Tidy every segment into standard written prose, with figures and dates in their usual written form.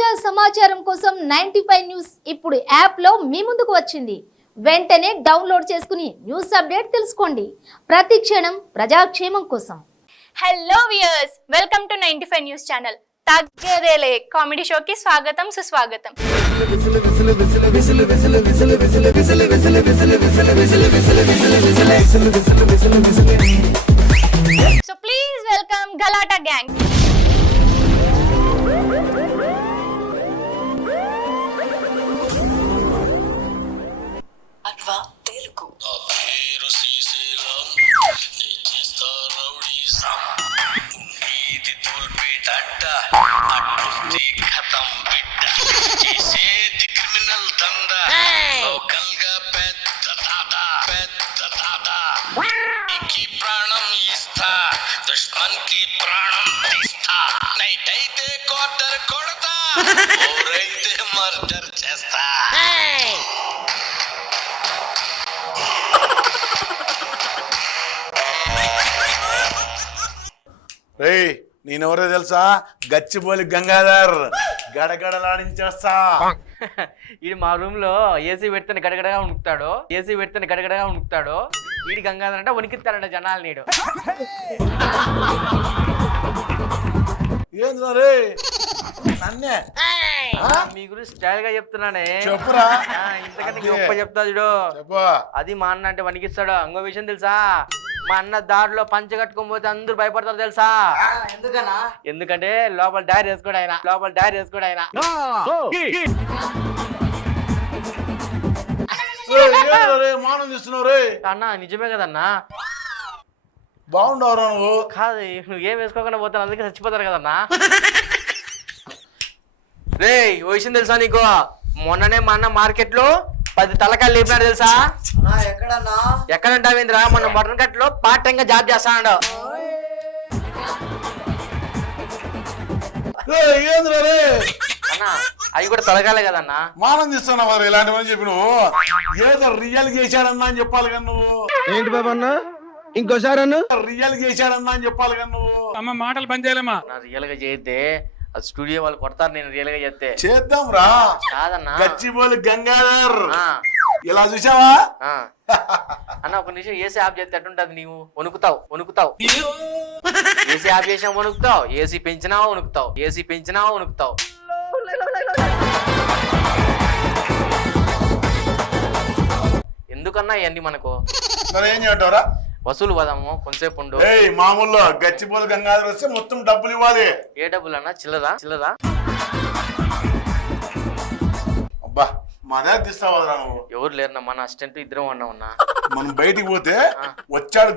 తాజా సమాచారం కోసం 95 న్యూస్ ఇప్పుడు యాప్లో మీ ముందుకు వచ్చింది. వెంటనే డౌన్లోడ్ చేసుకుని న్యూస్ అప్డేట్ తెలుసుకోండి. ప్రతి క్షణం ప్రజాక్షేమం కోసం. Hello viewers, welcome to 95 news channel. తగ్గేదేలే కామెడీ షోకి స్వాగతం సుస్వాగతం. So please welcome Galatta gang. అట్వా తెలుగు ప్రాణం ఇస్తా దుష్మన్ కి ప్రాణం తీస్తా నైట్ అయితే క్వార్టర్ కొడతా ఊరైతే మర్డర్ చేస్తా. రే నేనెవరో తెలుసా? గచ్చిబోలి గంగాధర్, గడగడలాడించేస్తా. ఈ మా రూమ్ లో ఏసీ పెడితేనే గడగడగా ఉణుకుతాడు. వీడి గంగాధర్ అంటే వణికిస్తాడంట జనాలు. నీడు ఏంద్రా రే నన్నే మీ గురించి స్టైల్ గా చెప్తున్నానే. చెప్పురా. ఇంతకంటే గొప్ప చెప్తా చూడు. చెప్పు. అది మా అన్న అంటే వణికిస్తాడు. ఇంకో విషయం తెలుసా? మా అన్న దారిలో పంచ కట్టుకొని పోతే అందరూ భయపడతారు తెలుసా? ఎందుకంటే లోపల డైరీ వేసుకోడు ఆయన. మానం తీస్తున్నావు రే. అన్న నిజమే కదన్నా. బాగుండవురా నువ్వు. కాదు, నువ్వు ఏం వేసుకోకుండా పోతాను, అందుకే చచ్చిపోతారు కదన్నా. రే ఓ విషయం తెలుసా నీకు? మొన్ననే మా అన్న మార్కెట్ లో 10 తలకాయలు లేపినాడు తెలుసా? ఎక్కడంటావేంద్రా? మన మటన్ కట్ లో పార్ట్ టైం గా జాబ్ చేస్తాడు. ఏంద్రా రే? అన్న అవి కూడా తలకాయలే కదన్నా. మానం తీస్తున్నావు మరి ఇలాంటివని చెప్పి నువ్వు. ఏదో రియల్ చేశాడన్నా అని చెప్పాలి కానీ నువ్వు. ఏంటి బాబా అన్న? ఇంకోసారి అన్న రియల్ చేశాడన్నా అని చెప్పాలి కానీ నువ్వు. అమ్మ మాటలు పని చేయలేమా? నా రియల్ గా చేస్తే అది స్టూడియో వాళ్ళు కొడతారు. నేను రియల్ గా చేస్తే చేద్దాం రా. కాదన్నా, గచ్చిబోలి గంగాధర్ ఇలా చూసావా? అన్న ఒక నిమిషం ఏసీ ఆఫ్ చేస్తే అట్టుంటది. నీవు వణుకుతావు. ఏసీ ఆఫ్ చేసినా వణుకుతావు, ఏసీ పెంచినా వణుకుతావు. ఎందుకన్నా ఇవన్నీ మనకు? మరి ఏం చేయటవరా? వసూలు పోదాము, కొంతసేపు ఉండు. మామూలు గచ్చిబోలి గంగాధర్ వస్తే మొత్తం డబ్బులు ఇవ్వాలి. ఏ డబ్బులు అన్నా? చిల్లరా. అబ్బా మా దగ్గర తీస్తావా నువ్వు? ఎవరు లేరన్నా, మన అసిస్టెంట్ ఇద్దరం ఉన్నా. మనం బయటికి పోతే వచ్చాడు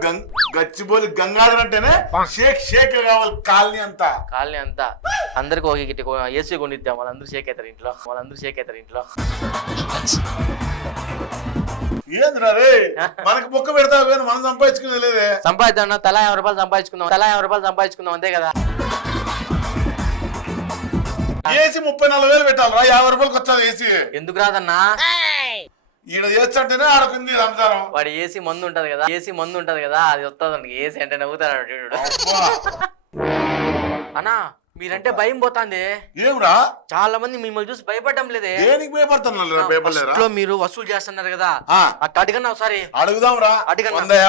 గచ్చిబోలి గంగాధర్ అంటేనే షేక్ కావాలి కాలనీ అంతా. అందరికి ఒక ఏసీ కొనిద్దాం, వాళ్ళందరూ షేక్ అవుతారు ఇంట్లో. ఏంద్రా రే? మనకి బొక్క పెడతావు కానీ మనం సంపాదించుకునే లేదే. సంపాదిద్దాం, తలా 50 రూపాయలు సంపాదించుకుందాం అంతే కదా. ఏసీ 34,000 పెట్టాలి రా. 50 రూపాయలకి వచ్చాది ఏసీ. ఎందుకు రాదన్నా? ఈడ చేస్తుంటేనే ఆడుకుంది రంజానం. వాడు ఏసీ మందు ఉంటది కదా, అది వస్తుంది. ఏసీ అంటే నవ్వుతాడు చూడు. అన్నా మీరంటే భయం పోతాంది. ఏమిరా? చాలా మంది మిమ్మల్ని చూసి భయపడడం లేదే. దేనికి భయపడుతున్నా? మీరు వసూలు చేస్తున్నారు కదా, అట్ట అడిగన్నా ఒకసారి అడుగుదాం రా. 150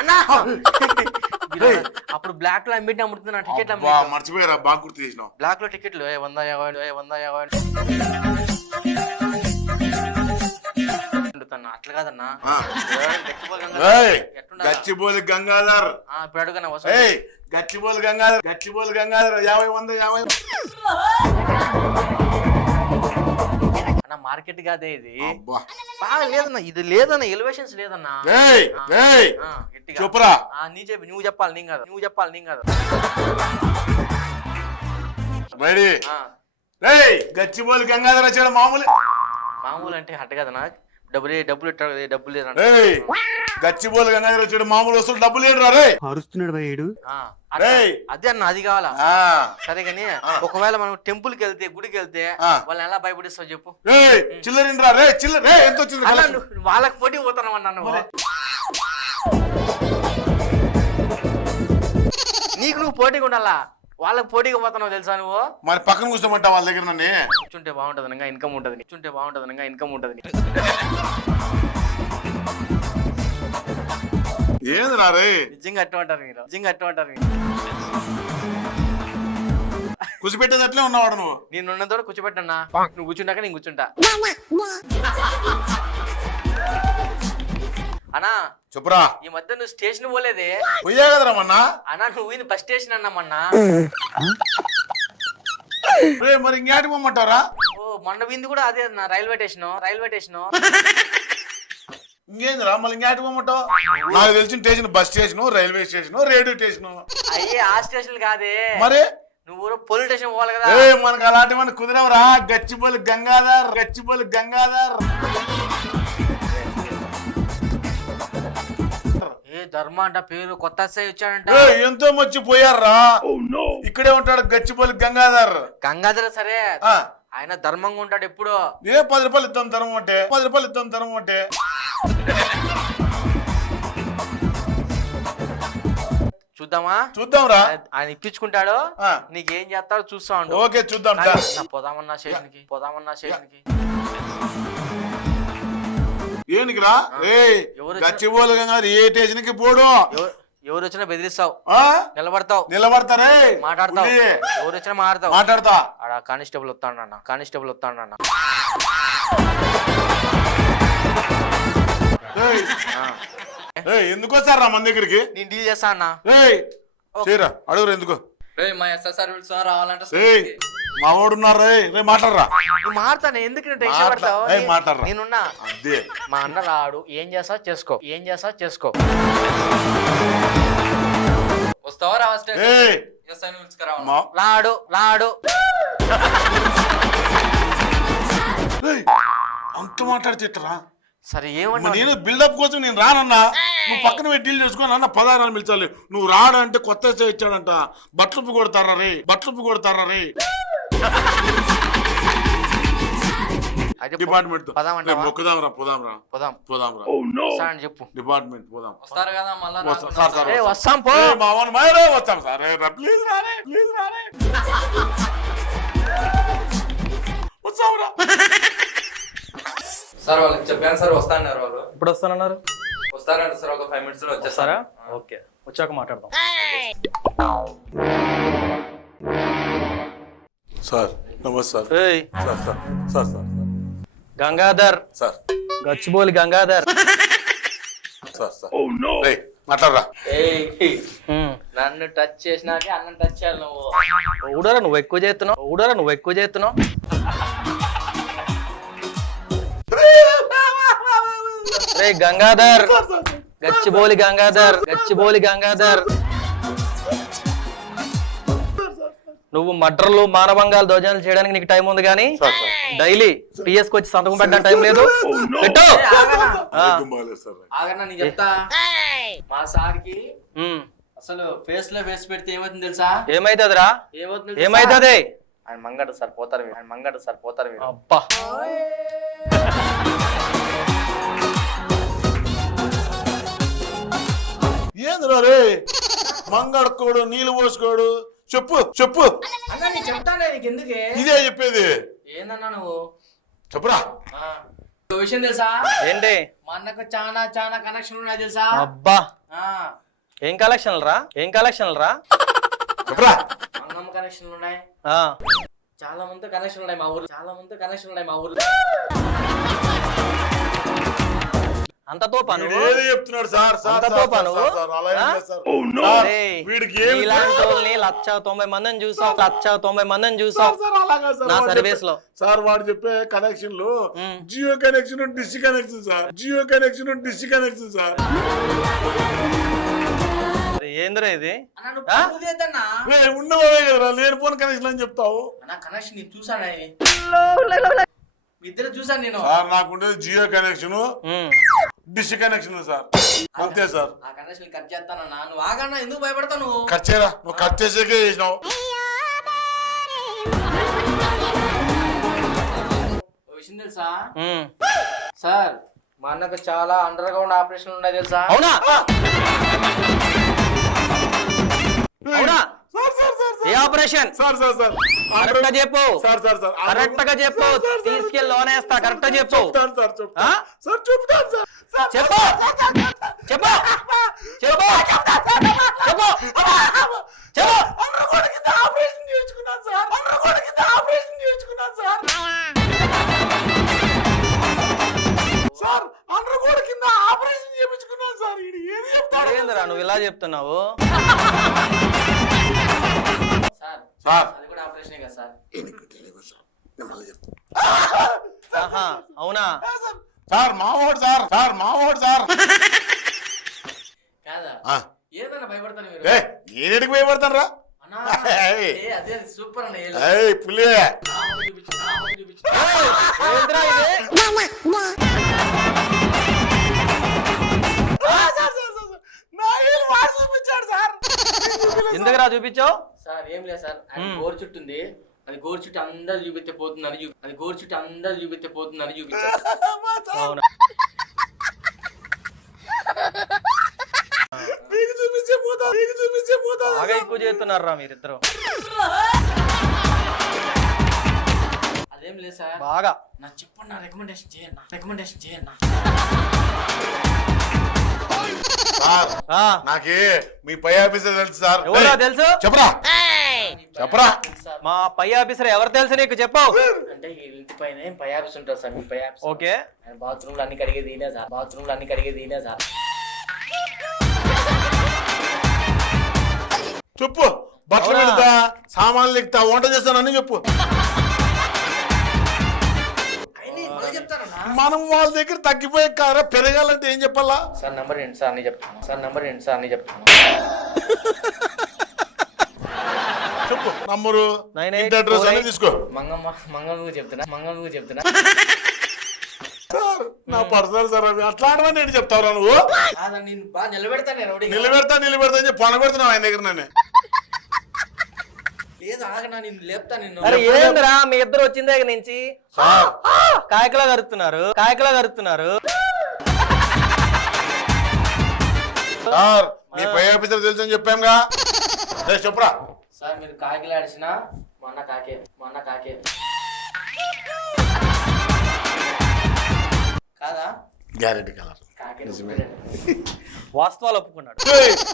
అన్నా. అప్పుడు బ్లాక్ లో అమ్ముతున్నా టికెట్ మర్చిపోయారా? బాగా గుర్తు చేసినావు. బ్లాక్ లో టికెట్లు 150 అట్లా కాదన్నా. గచ్చిబోలి గంగాధర్ ఇప్పుడు అడుగన్నా గచ్చిబోలి గంగాధర్ 50 అన్న మార్కెట్ కాదే ఇది. బాగా లేదన్నా, ఇది లేదన్నా, ఎలివేషన్స్ లేదన్నా. చెప్పురా. నువ్వు చెప్పాలి నేను కాదు. గచ్చిబోలి గంగాధర్ వచ్చాడు. మామూలు అంటే హట్ట కదన్నా. డబ్బులు గచ్చిబోలి గంగాధర్ వచ్చాడు. మామూలు వస్తువులు డబ్బులు ఏంటి రా? అరుస్తున్నాడు భయ్యుడు. అదే అన్న, అది కావాలా? సరే గానీ ఒకవేళ మనం టెంపుల్ కి వెళ్తే, గుడికి వెళ్తే వాళ్ళని ఎలా భయపడిస్తావు చెప్పు? చిల్లర రే, చిల్లర ఎంత వచ్చింది? వాళ్ళకి పోటీ పోతాను అన్నా నువ్వు. నీకు నువ్వు పోటీగా ఉండాలా, వాళ్ళకి పోటీగా పోతున్నావు తెలుసా నువ్వు. మరి పక్కన కూర్చోమంటావు వాళ్ళ దగ్గర నన్ను. కూర్చుంటే బాగుంటది, ఇంకా ఇన్కమ్ ఉంటుంది, కూర్చుంటే బాగుంటది, ఇంకా ఇన్కమ్ ఉంటుంది. ఏంది రే నిజంగా అట్టమంటారు మీరు, నిజంగా అట్టమంటారు మీరు. కూర్చోపెట్టేది అట్లే ఉన్నవాడు నువ్వు. నేను ఉన్నదోడు కూర్చోబెట్టన్నా, నువ్వు కూర్చుంటాక నేను కూర్చుంటా. అన్నా చెప్పురా. ఈ మధ్య నువ్వు స్టేషన్ పోలేదే. పోయా కదరా మొన్న. అన్నా నువ్వు ఫస్ట్ స్టేషన్ అన్నామన్నా. మరి ఇంకేటి పోమంటారా? ఓ మొన్న వింది కూడా అదే అన్న, రైల్వే స్టేషన్, రైల్వే స్టేషన్. ఇంకేందిరా మళ్ళీ ఇంకేటి పోమంటావు? నాకు తెలిసిన station bus station, railway station, radio station. అయ్యే ఆ స్టేషన్ కాదే, మరి నువ్వు పోలీస్ స్టేషన్ పోవాలి కదా. మనకు అలాంటివన్నీ కుదరవరా. గచ్చిబౌలి గంగాధర్, గచ్చిబౌలి గంగాధర్. ఏ ధర్మ అంట పేరు కొత్త ఎస్ఐ వచ్చాడంట. ఎంతో మర్చిపోయారా. ఇక్కడే ఉంటాడు గచ్చిబౌలి గంగాధర్. గంగాధర సరే, ఆ, ఆయన ధర్మంగా ఉంటాడు ఎప్పుడు. 10 రూపాయలు ఇద్దాం ధర్మం అంటే, 10 రూపాయలు ఇద్దాం ధర్మం అంటే. చూద్దామా, చూద్దాంరా. ఆయన ఇప్పించుకుంటాడు, ఆ. నీకేం చేస్తాడో చూస్తా ఉండు. ఓకే చూద్దాం. పోదామన్నా స్టేషన్ కి, పోదామన్నా స్టేషన్ కి. ఏనికిరా గచ్చిబౌలి గంగాధర్ ఏ స్టేషన్ కి పోడు. ఎవరు వచ్చినా బెదిరిస్తావు, ఆ? నిలబడతావు, నిలబడతారే, మాట్లాడతావు, పులి. ఎవరు వచ్చినా మాట్లాడతావు. మాట్లాడతా. ఆడ కానిస్టేబుల్ వస్తాడన్న, కానిస్టేబుల్ వస్తాడన్న. ఎందుకు వస్తారా మన దగ్గరికి? నేను డీల్ చేస్తా అన్న. చేయరా అడుగురా ఎందుకు. మా ఎస్ఎస్ఆర్ రావాలంటే మా వాడు ఉన్నారా? మాట్లాడరా. నువ్వు మాట్లాడు, ఎందుకు నువ్వు టెన్షన్ పడతావు? మాట్లాడరా. నేనున్నా. అదే మా అన్న రాడు, ఏం చేస్తా చేసుకో, ఏం చేస్తా చేసుకో. వస్తావా రావా ఏయ్, రాడు రాడు. ఏయ్, అంత మాట్లాడితేట్రా. సరే ఏమన్నా, నేను బిల్డప్ కోసం నేను రానన్నా. నువ్వు పక్కన పెట్టి డీల్ చేసుకోని అన్న 16 అని పిలిచాలి. నువ్వు రాడంటే కొత్త ఎస్ఐ ఇచ్చాడంట. బట్టలుప్పు కొడతారా రే, బట్టలుప్పు కొడతారా రే. డిపార్ట్మెంట్ మొక్కుదాంరా, పోదాంరా, పోదాం పోదాంరా. వస్తానని చెప్పు. డిపార్ట్మెంట్ పోదాం. వస్తారు కదా మళ్ళా సార్ సార్ వస్తాం పో. మా వాడిని మాయరే వస్తాం సార్. ప్లీజ్ రారే, ప్లీజ్ రారే. వచ్చావురా. సార్ వాళ్ళకి చెప్పాను సార్, వస్తాన్నారు వాళ్ళు. ఇప్పుడు వస్తానన్నారు. వస్తారంట సార్, ఒక 5 minutes లో వచ్చేస్తారా? ఓకే, వచ్చాక మాట్లాడదాం. సార్ నమస్తే సార్. ఏయ్, sir sir sir sir Gangadhar, sir Gachibowli Gangadhar. Sir sir రేయ్, మాట్లాడరా. నన్ను టచ్ చేసినాకే అన్నం టచ్ చేయాలి నువ్వు. ఊడరా నువ్వు ఎక్కువ చేస్తున్నావు, ఊడరా నువ్వు ఎక్కువ చేస్తున్నావు. రే గంగాధర్, గచ్చిబౌలి గంగాధర్, గచ్చిబౌలి గంగాధర్. నువ్వు మర్డర్లు, మానభంగాలు, దోజనాలు చేయడానికి నీకు టైం ఉంది కానీ డైలీ పిఎస్ కి వచ్చి సంతకం పెట్టడానికి టైం లేదు. పెట్టు. ఆగన్నా నేను చెప్తా. మా సార్కి అసలు ఫేస్ లో ఫేస్ పెడితే ఏమవుతుంది తెలుసా? ఏమైతుందిరా? ఏమవుతుంది? ఏమైతుంది? ఆయన మంగడు సార్ పోతారు, ఆయన మంగడు సార్ పోతారు. అబ్బా, ఏంద్రా రే, మంగడుకోడు, నీళ్ళు పోసుకోడు. చెప్పు చెప్పు. అన్నా నేను చెప్తానే, నీకు ఎందుకే ఇదే చెప్పేది. ఏందన్నా నువ్వు చెప్పురా. ఒక విషయం తెలుసా? ఏంటి? మా అన్నకు చాలా చాలా కనెక్షన్ ఉన్నాయి తెలుసా? అబ్బా, ఆ, ఏం కలెక్షన్లు రా, ఏం కలెక్షన్లు రా. చెప్పురా. అన్నమ్మ కనెక్షన్లు ఉన్నాయి, ఆ, చాలా మంది కనెక్షన్ ఉన్నాయి మా ఊర్లో, చాలా మంది కనెక్షన్ ఉన్నాయి మా ఊర్లో. అంతతో పను ఏది చెప్తున్నాడు సార్? సార్ అంతతో సార్, పను సార్, సార్, అలా ఏం లేదు సార్. సార్, వీడికి ఏమి ఇలాంటి వాళ్ళని 190 మందిని చూసాం, 190 మందిని చూసాం సార్, అలాగా సార్. నా వాడు సర్వీస్ చెప్పే- లో. సార్ వాడు చెప్పే కనెక్షన్లు Jio connection, dish connection sir. Jio connection, dish connection sir. ఏందిరా ఇది? అన్నా నువ్వు పనులు చేద్దన్నా. ఉండవే కదరా, లేని ఫోన్ కనెక్షన్ అని చెప్తావు. అన్నా కనెక్షన్ నేను చూసాను, ఇద్దరు చూసాను నేను. సార్ నాకుండేది Jio connection, dish connection sir. అంతే సార్. ఆ కనెక్షన్ కట్ చేస్తానన్నా. నువ్వు ఆగన్నా, ఎందుకు భయపడతావు నువ్వు? కట్ చేయరా, నువ్వు కట్ చేసేకే చేసినావు. ఓ విషయం తెలుసా ఉమ్. సార్? మా అన్నకు చాలా అండర్ గ్రౌండ్ ఆపరేషన్లు ఉన్నాయి తెలుసా? అవునా? అవునా? Operation sir sir sir correct గా చెప్పు సార్ సార్ సార్ కరెక్ట్ గా చెప్పు తీసుకెళ్ళి లోనేస్తా కరెక్ట్ గా చెప్పు చెప్తాను సార్ ఆ? సార్ చెప్తాను సార్ సార్ చెప్పు చెప్పు చెప్పు చెప్పు చెప్పు అన్నగోడ కింద ఆపరేషన్ చేయించుకున్నాను సార్ అన్నగోడ కింద ఆపరేషన్ చేయించుకున్నాను సార్ సార్ అన్నగోడ కింద ఆపరేషన్ చేయించుకున్నాను సార్ ఇది ఏది చెప్తాడు ఏందిరా నువ్వు ఇలా చెప్తున్నావు సార్ సార్ అది కూడా ఆపరేషనే కదా సార్. ఆహా అవునా సార్ మావోడు సార్ సార్ మావోడు సార్ కాదా ఆ. ఏదన్నా భయపడతాను మీరు ఏ ఏడికి భయపడతాను రా అన్నా అదే సూపర్ అన్న ఏయ్ పులి ఏందిరా ఇది ఎందుకురా చూపించావు సార్ ఏం లేదు సార్ అది గోరు చుట్టు ఉంది అది గోరు చుట్టూ అందరు చూపిస్తే పోతుందని అది గోరు చుట్టూ అందరు చూపిస్తే పోతుందని చూపించారు. అవునా నీకు చూపించే పోతా నీకు చూపించే పోతా బాగా ఎక్కువ చేస్తున్నారా మీరిద్దరు అదేం లేదు సార్ బాగా నా చెప్పండి రికమెండేషన్ చేయన్నా సార్ ఆ, నాకి మీ పై ఆఫీసర్ తెలుసు సార్ ఎవరా ఏయ్, తెలుసు చెప్పరా చెప్పరా సార్ మా పై ఆఫీసర్ ఎవరు తెలుసు నీకు చెప్పు అంటే ఈ ఇంటి పైన పై ఆఫీస్ ఉంటుంది సార్ మీ పై ఆఫీస్ ఓకే ఆయన బాత్రూమ్ లో అన్ని కడిగేది ఈయనే సార్ చెప్పు బట్టలు అవునా? పెడతా సామాన్లు ఎక్కుతా వంట చేస్తానని చెప్పు చెప్తారన్నా మనం వాళ్ళ దగ్గర తగ్గిపోయే కారా పెరగాలంటే ఏం చెప్పాలా సార్ నంబర్ ఏంటి సార్ అని చెప్తాను చెప్పు నంబరు 98 ఇంటి అడ్రస్ అన్ని తీసుకో మంగమ్మకు చెప్తున్నా సార్ నా పర్సనల్ సార్ అవి అట్లాంటివన్నీ నేను చెప్తావురా నువ్వు కాదండి నేను బాగా నిలబెడతాను నేను రౌడీ నిలబెడతా అని చెప్పి పొనబెడుతున్నావు ఆయన దగ్గర నన్ను లేదు ఆగనా నేను లేపుతా నిన్ను అరే ఏందిరా మీ ఇద్దరు వచ్చిన దగ్గర నుంచి సార్ కాయకలా కరుతున్నారు సార్ మీ పై ఆఫీసర్ తెలుసు అని చెప్పాంగా ఏ, చెప్పురా సార్ మీరు కాకిలా ఆడిసినా మా అన్న కాకే కాదా గ్యారెంటీ కలర్ కాకే వాస్తవాలు ఒప్పుకున్నాడు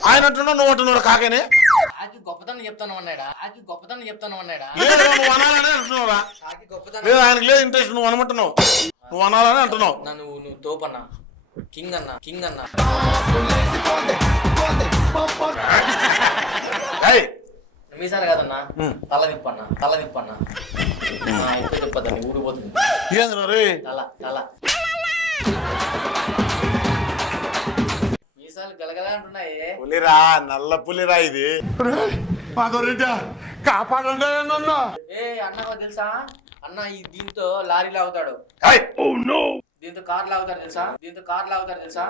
ఆయన అంటున్నావు నువ్వు అంటున్నావు కాకనే కాకి గొప్పతనం చెప్తాను అన్నాడా లేదు నువ్వు అనాలనే అంటున్నావురా కాకి గొప్పతనం లేదు ఆయనకి లేదు ఇంట్రెస్ట్ నువ్వు అనమంటున్నావు నువ్వు అనాలని అంటున్నావు నువ్వు తోపన్నా కింగ్ అన్న ఏయ్, మీసారి కాదన్నా తల తిప్పన్నా ఎక్కువ చెప్పద్దండి ఊడిపోతుంది ఏందిరా రే తల మీసాలు గలగల అంటున్నాయి పులిరా నల్ల పులిరా ఇది కాపాడండి ఏ అన్న తెలుసా అన్న ఈ దీంతో లారీలు అవుతాడు దీంతో కార్లు అవుతారు తెలుసా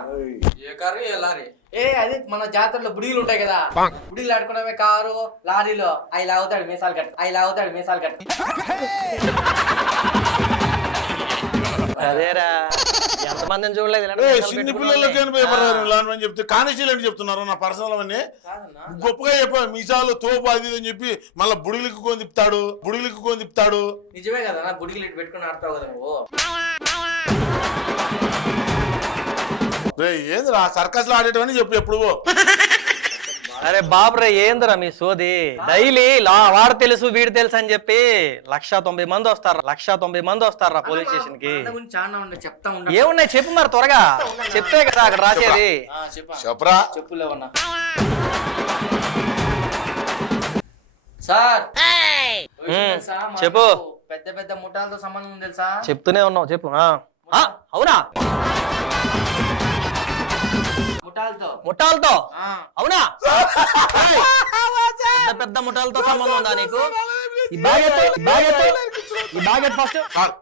ఏ కారు ఏ లారీ ఏ అది మన జాతరలో బుడిలు ఉంటాయి కదా బుడిలు ఆడుకున్నామే కారు లారీలో అవి లాగుతాడు మీసాలు కట్టి అదేరా ఎంతమందిని చూడలేదు ఇలాంటి ఏయ్, మీసాలు చిన్న పెట్టుకున్న పిల్లలకి భయపడతారు ఇలాంటివని చెప్తే కానిస్టేబుల్ అని చెప్తున్నారు నా పర్సనల్ అవన్నీ కాదన్నా గొప్పగా చెప్పా మీసాలు తోపు అది ఇది అని చెప్పి మళ్ళీ బుడిలికి కొని తిప్పుతాడు నిజమే కదా నా బుడికి ఇటు పెట్టుకుని ఆడతావు కదా నువ్వు రే ఏందిరా సర్కస్ లో ఆడేటవని చెప్పు ఎప్పుడు అరే బాబురా ఏందిరా మీ సోది డైలీ వాడు తెలుసు వీడు తెలుసు అని చెప్పి 190 మంది వస్తారా పోలీస్ స్టేషన్ కి అన్న గురించి చాలా ఉండే చెప్తా ఉండ ఏమున్నాయి చెప్పు మరి త్వరగా చెప్తే కదా అక్కడ రాసేది చెప్పరా చెప్పులేవన్నా సార్ తెలుసా, మాకు చెప్పు. పెద్ద పెద్ద ముఠాలతో సంబంధం ఉంది తెలుసా చెప్తూనే ఉన్నావు చెప్పు అవునా ముఠాలతో ఆ. అవునా ఏయ్, పెద్ద ముఠాలతో సంబంధం ఉందా నీకు ఈ బ్యాగ్ ఫస్ట్ సార్